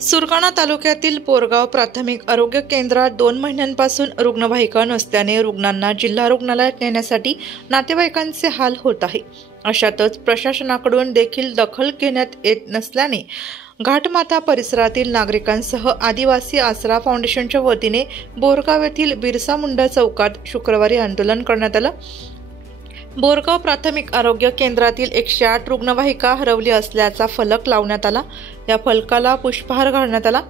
सुरगाणा तालुक्यातील बोरगाव प्राथमिक आरोग्य केंद्रात 2 महिन्यांपासून रुग्णवाहिका नसल्याने रुग्णांना जिल्हा रुग्णालयात नेण्यासाठी नातेवाईकांचे हाल होत आहे। अशातच प्रशासनाकडून देखील दखल घेण्यात येत नसल्याने घाटमाथा परिसरातील नागरिकांसह आदिवासी आसरा फाउंडेशनच्या वतीने बोरगाव येथील बिरसा मुंडा चौकात शुक्रवारी आंदोलन करण्यात आलं। बोरगाव प्राथमिक आरोग्य केंद्रातील 108 रुग्णवाहिका हरवली असल्याचा फलक लावण्यात आला। या फलकाला पुष्पहार घालण्यात आला।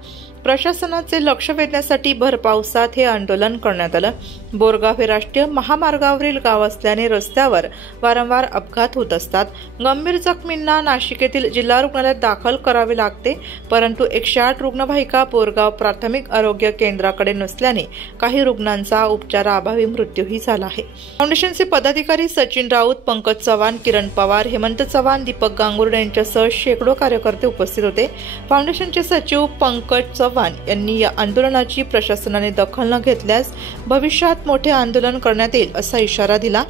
प्रशासनाचे लक्ष वेधण्यासाठी भर पावसात हे आंदोलन करण्यात आलं। बोरगाव हे राष्ट्रीय महामार्गावरील गाव असल्याने रस्त्यावर वारंवार अपघात होत असतात। गंभीर जखमींना नाशिक येथील जिल्हा रुग्णालयात दाखल करावे लागते, परंतु 108 रुग्णवाहिका बोरगाव प्राथमिक आरोग्य केंद्राकडे नसल्याने काही रुग्णांचा उपचाराअभावी मृत्यूही झाला आहे। फाउंडेशनचे पदाधिकारी सचिन राऊत, पंकज चव्हाण, किरण पवार, हेमंत चव्हाण, दीपक गांगुर्डे यांच्यासह शेकडो कार्यकर्ते उपस्थित होते। फाउंडेशनचे सचिव पंकज चव्हाण यांनी या आंदोलनाची प्रशासनाने दखल न घेतल्यास भविष्यात मोठे आंदोलन करण्यात येईल असा इशारा दिला।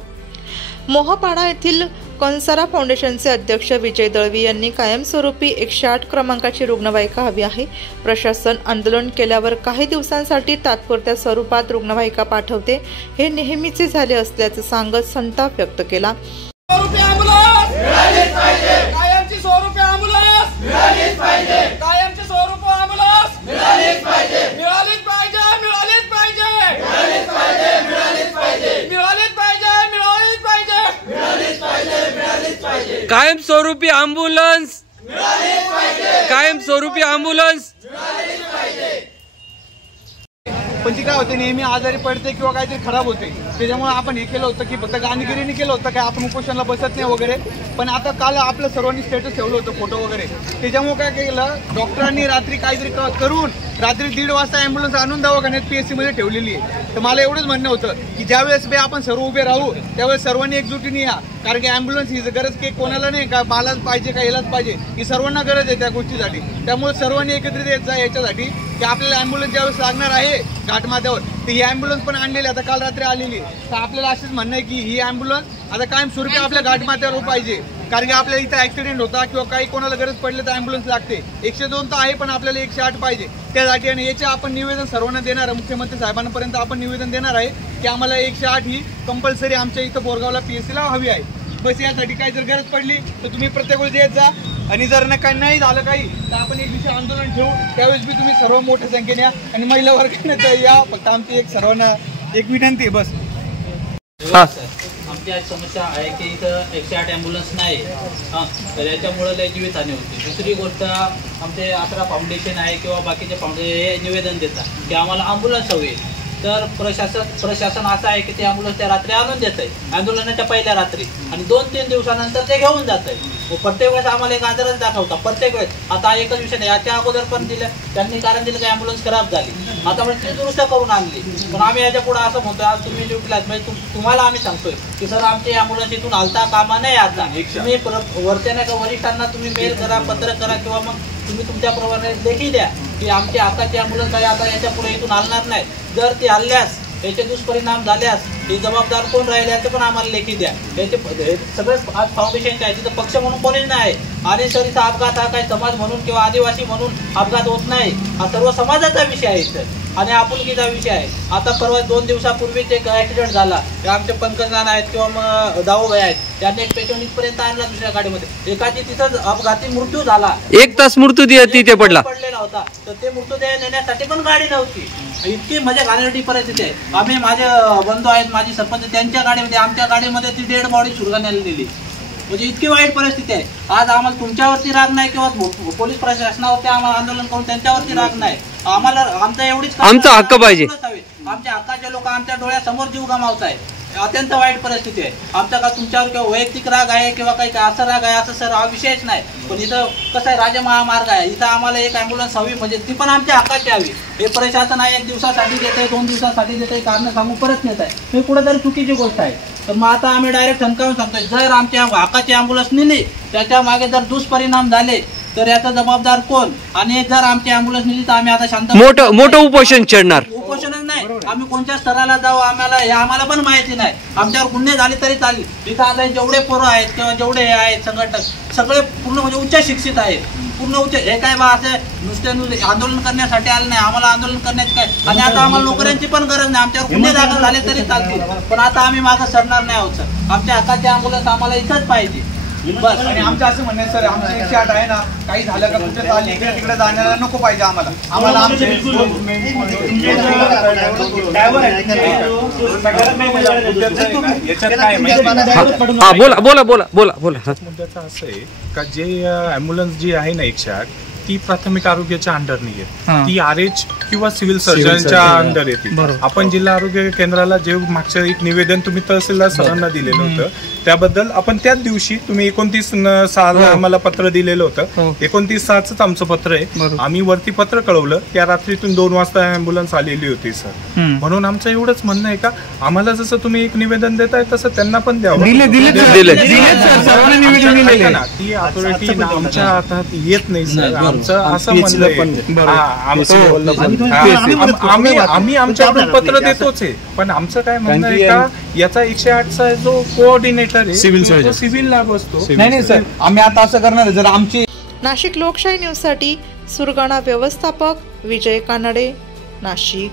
मोहपाडा येथील कंसारा फाउंडेशनचे अध्यक्ष विजय दळवी यांनी कायमस्वरूपी 108 क्रमांकाची रुग्णवाहिका हवी आहे। प्रशासन आंदोलन केल्यावर काही दिवसांसाठी तात्पुरत्या स्वरूपात रुग्णवाहिका पाठवते, हे नेहमीचे झाले असल्याचे सांगत संताप व्यक्त केला। कायमस्वरूपी ॲम्ब्युलन्स कायमस्वरूपी ॲम्ब्युलन्स पण ती काय होते, नेहमी आजारी पडते किंवा काहीतरी खराब होते। त्याच्यामुळे आपण हे केलं होतं की फक्त गांधीगिरीने केलं होतं, काय आपण उपोषणाला बसत नाही वगैरे। पण आता काल आपलं सर्वांनी स्टेटस ठेवलं होतं, फोटो वगैरे। त्याच्यामुळे काय केलं, डॉक्टरांनी रात्री काहीतरी करून रात्री 1:30 वाजता ॲम्ब्युलन्स आणून दवाखान्यात PSC मध्ये ठेवलेली आहे। तर मला एवढंच म्हणणं होतं की ज्यावेळेस आपण सर्व उभे राहू त्यावेळेस सर्वांनी एकजुटीने या, कारण की ॲम्ब्युलन्स ही गरज काही कोणाला नाही का बालाच पाहिजे का यालाच पाहिजे, ही सर्वांना गरज आहे त्या गोष्टीसाठी। त्यामुळे सर्वांनी एकत्रित येत जा याच्यासाठी की आपल्याला ॲम्ब्युलन्स ज्यावेळेस लागणार आहे घाटमाथ्यावर, तर ही ॲम्ब्युलन्स पण आणलेली आता काल रात्री आलेली। तर आपल्याला असंच म्हणणं आहे की ही ॲम्ब्युलन्स आता कायमस्वरूपी आपल्या घाटमाथ्यावर पाहिजे, कारण की आपल्याला इथं ॲक्सिडेंट होता किंवा काही कोणाला गरज पडली तर ॲम्ब्युलन्स लागते। 102 तर आहे, पण आपल्याला 108 पाहिजे त्यासाठी। आणि याचे आपण निवेदन सर्वांना देणार आहे, मुख्यमंत्री साहेबांपर्यंत आपण निवेदन देणार आहे की आम्हाला 108 ही कंपल्सरी आमच्या इथं बोरगावला PSC ला हवी आहे। बस यासाठी काही जर गरज पडली तर तुम्ही प्रत्येक वेळेस येत जा, आणि जर नाही झालं काही तर आपण एक दिवशी आंदोलन ठेवू, त्यावेळेस बी तुम्ही सर्व मोठ्या संख्येने या आणि महिला वर्गाने या। फक्त आमची एक सर्वांना एक विनंती आहे बस। आमची आज समस्या आहे की इथं 108 ॲम्ब्युलन्स नाही, तर याच्यामुळे लय जीवितहानी होती। दुसरी गोष्ट, आमचे आसरा फाउंडेशन आहे किंवा बाकीचे फाउंडेशन हे निवेदन देतात की आम्हाला ॲम्ब्युलन्स हवी, तर प्रशासन असं आहे की ते ॲम्ब्युलन्स त्या रात्री आणून देत आहे आंदोलनाच्या पहिल्या रात्री, आणि 2-3 दिवसानंतर ते घेऊन जात आहे। प्रत्येक वेळेस आम्हाला एक आजारच दाखवता, प्रत्येक वेळेस। आता एकच विषय नाही, याच्या अगोदर पण दिलं त्यांनी, कारण दिलं की ॲम्ब्युलन्स खराब झाली, आता म्हणजे ती दुरुस्त करून आणली। पण आम्ही याच्या पुढे असं म्हणतोय, आज तुम्ही ड्युटीलाच म्हणजे तुम्हाला आम्ही सांगतोय की सर आमची ॲम्ब्युलन्स इथून हलता कामा नाही। आता तुम्ही वरच्या का वरिष्ठांना तुम्ही मेल करा, पत्र करा, किंवा मग तुम्ही तुमच्या प्रमाणे लेखी द्या की आमची हक्काची ॲम्ब्युलन्स आहे, आता याच्या पुढे इथून हलणार नाही। जर ती हल्ल्यास याचे दुष्परिणाम झाल्यास ही जबाबदार कोण राहील याचे पण आम्हाला लेखी द्या। याचे सगळे आज फाउंडेशनचे आहे, तिथं पक्ष म्हणून कोणीच नाही, आणि सर इथं अपघात हा काही समाज म्हणून किंवा आदिवासी म्हणून अपघात होत नाही, हा सर्व समाजाचा विषय आहे इथं, आणि आपुलकीचा विषय आहे। आता परवा 2 दिवसापूर्वीच एक ॲक्सिडेंट झाला, आमचे पंकज नाना आहेत किंवा मग दाऊभाई आहेत, त्यांनी एक पेशंट इथपर्यंत आणला दुसऱ्या गाडीमध्ये, एकाची तिथंच अपघाती मृत्यू झाला, 1 तास मृत्यू तिथे पडलेला होता, तर ते मृतदेह नेण्यासाठी पण गाडी नव्हती। इतकी म्हणजे घाणेरडी परिस्थिती आहे। आम्ही माझे बंधू आहेत, माझी सरपंच, त्यांच्या गाडीमध्ये आमच्या गाडीमध्ये ती डेड बॉडी सुरगाण्याला दिली, म्हणजे इतकी वाईट परिस्थिती आहे। आज आम्हाला तुमच्यावरती राग नाही किंवा पोलीस प्रशासनावरती आम्हाला आंदोलन करून त्यांच्यावरती राग नाही, आम्हाला आमचा एवढीच आमचा हक्क पाहिजे। आमच्या हक्काचे लोक आमच्या डोळ्यासमोर जीव गमावत आहेत, अत्यंत वाईट परिस्थिती आहे। आमचा का तुमच्यावर किंवा वैयक्तिक राग आहे किंवा काही असा राग आहे असं सर हा विषयच नाही, पण इथं कसं आहे, राजमहामार्ग आहे, इथं आम्हाला एक ॲम्ब्युलन्स हवी, म्हणजे ती पण आमच्या हक्काची हवी। हे प्रशासन आहे 1 दिवसासाठी देत आहे, 2 दिवसासाठी देत आहे, कारण सांगू परत नेत आहे, हे कुठेतरी चुकीची गोष्ट आहे। तर मग आता आम्ही डायरेक्ट ठणकावून सांगतोय, जर आमच्या हक्काची ॲम्ब्युलन्स नेली त्याच्या मागे जर दुष्परिणाम झाले तर याचा जबाबदार कोण, आणि जर आमची ॲम्ब्युलन्स नेली तर आम्ही आता शांत मोठं उपोषण छेडणार। उपोषणच नाही, आम्ही कोणत्या स्तराला जाऊ आम्हाला पण माहिती नाही, आमच्यावर गुन्हे झाले तरी चालेल। इथं आता जेवढे पोरं आहेत किंवा जेवढे हे आहेत संघटक सगळे पूर्ण म्हणजे उच्च शिक्षित आहेत, पूर्ण हे काय बा असं नुसते आंदोलन करण्यासाठी आलं नाही, आम्हाला आंदोलन करण्याची काय, आणि आता आम्हाला नोकऱ्यांची पण गरज नाही, आमच्यावर गुन्हे दाखल झाले तरी चालतील, पण आता आम्ही मागं सरणार नाही आहोत सर. आमच्या हक्काची ॲम्ब्युलन्स आम्हाला इथंच पाहिजे बस. आणि आमचं असं म्हणणं आहे सर, आमची 108 आहे ना, काही झालं का कुठे चालली इकडे तिकडे जाण्याला नको पाहिजे आम्हाला. आम्हाला आमचे हा बोला बोला बोला बोला बोला. मुद्द्याचं असं आहे का जे ॲम्ब्युलन्स जी आहे ना 108 ती प्राथमिक आरोग्याच्या अंडर नाही आहे, ती RH किंवा सिव्हिल सर्जनच्या अंडर येते. आपण जिल्हा आरोग्य केंद्राला जे मागचं एक निवेदन तुम्ही तहसीलदार सरांना दिलेलं होतं त्याबद्दल आपण त्याच दिवशी तुम्ही 29/6 आम्हाला पत्र दिलेलं होतं. 29/6च आमचं पत्र आहे. आम्ही वरती पत्र कळवलं त्या रात्रीतून 2 वाजता ॲम्ब्युलन्स आलेली होती सर. म्हणून आमचं एवढंच म्हणणं आहे का आम्हाला जसं तुम्ही एक निवेदन देताय तसं त्यांना पण द्यावं. ती ऑथॉरिटी आमच्या हातात येत नाही सर. आमचं असं म्हणणं आम्ही आमच्याकडून पत्र देतोच आहे, पण आमचं काय म्हणणं आहे का याचा 108चा जो कोऑर्डिनेटर आहे सिव्हिलला बसतो. नाही सर, आम्ही आता असं करणार जर आमची. नाशिक लोकशाही न्यूजसाठी सुरगाणा व्यवस्थापक विजय कानडे, नाशिक.